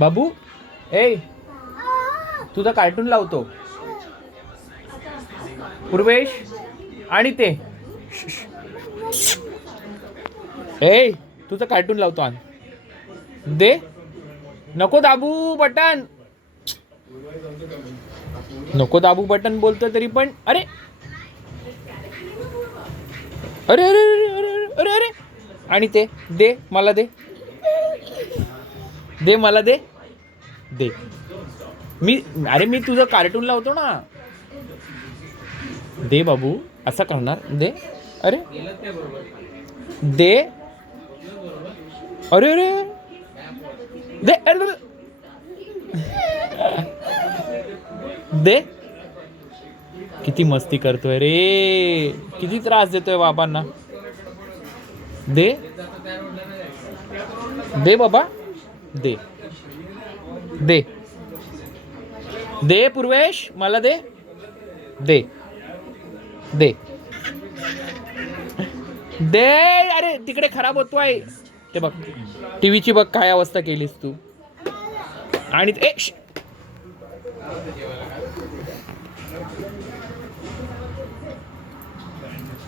बाबू ए तुझा कार्टून लावतो पूर्वेश आणि ते ए तुझं कार्टून लावतो आण दे नको दाबू बटन नको दाबू बटन बोलतो तरी पण अरे अरे अरे अरे अरे अरे आणि ते दे मला दे दे मला दे दे मी तुझं कार्टून लावतो ना दे बाबू असं करणार दे अरे दे अरे अरे दे अरे दे किती मस्ती करतोय रे किती त्रास देतोय बाबांना दे दे बाबा दे दे दे पूर्वेश मला दे दे दे दे अरे तिकडे खराब होतोय ते बघ टीव्हीची बघ काय अवस्था केलीस तू आणि